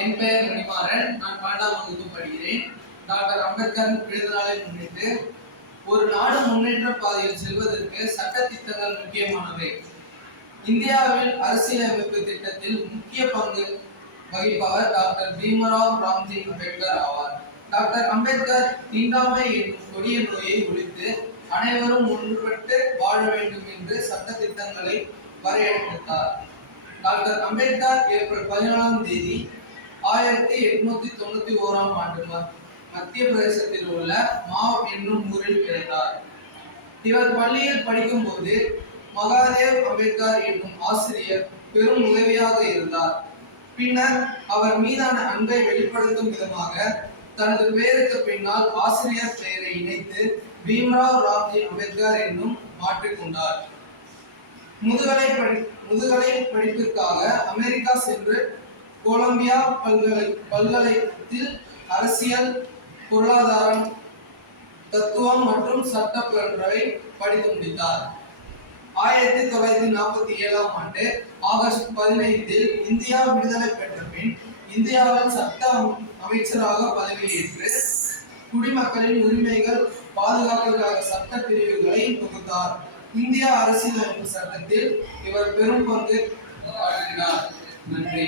என் பெயர் மணிமாறன். நான் பன்னெண்டாம் வகுப்பு படிக்கிறேன். டாக்டர் அம்பேத்கர் பிறந்த நாளை முன்னிட்டு ஒரு நாடு முன்னேற்ற பாதையில் செல்வதற்கு சட்ட திட்டங்கள் முக்கியமானவை. இந்தியாவில் அரசியலமைப்பு திட்டத்தில் முக்கிய பங்கு வகிப்பவர் டாக்டர் பீமராவ் ராம்ஜி அம்பேத்கர் ஆவார். டாக்டர் அம்பேத்கர் தீண்டாமை என்னும் கொடிய நோயை ஒழித்து அனைவரும் ஒன்றுபட்டு வாழ வேண்டும் என்று சட்ட திட்டங்களை வரையறுத்தார். டாக்டர் அம்பேத்கர் ஏப்ரல் பதினாலாம் தேதி ஆயிரத்தி எட்நூத்தி தொண்ணூத்தி ஓராம் ஆண்டு மத்திய பிரதேசத்தில் உள்ள மாவ் என்னும் ஊரில் பிறந்தார். இவர் பள்ளியில் படிக்கும்போது மகாதேவ் அம்பேத்கர் என்னும் ஆசிரியர் பெரும் உதவியாக இருந்தார். பின்னர் அவர் மீதான அன்பை வெளிப்படுத்தும் விதமாக தனது பெயருக்கு பின்னால் ஆசிரியர் பெயரை இணைத்து பீம்ராவ் ராம்ஜி அம்பேத்கர் என்னும் மாற்றிக்கொண்டார் முதுகலை படி முதுகலை படிப்பிற்காக அமெரிக்கா சென்று கொலம்பியா பல்கலை பல்கலைத்தில் அரசியல் பொருளாதாரம் தத்துவம் மற்றும் சட்ட போன்றவை படித்து முடித்தார். ஆயிரத்தி தொள்ளாயிரத்தி நாற்பத்தி ஏழாம் ஆண்டு ஆகஸ்ட் பதினைந்தில் இந்தியா விடுதலை பெற்ற பின் இந்தியாவில் சட்ட அமைச்சராக பதவியேற்று குடிமக்களின் உரிமைகள் பாதுகாப்பதற்காக சட்ட பிரிவுகளை தொகுத்தார். இந்தியா அரசியலமைப்பு சட்டத்தில் இவர் பெரும் பங்கு வழங்கினார் நன்றி.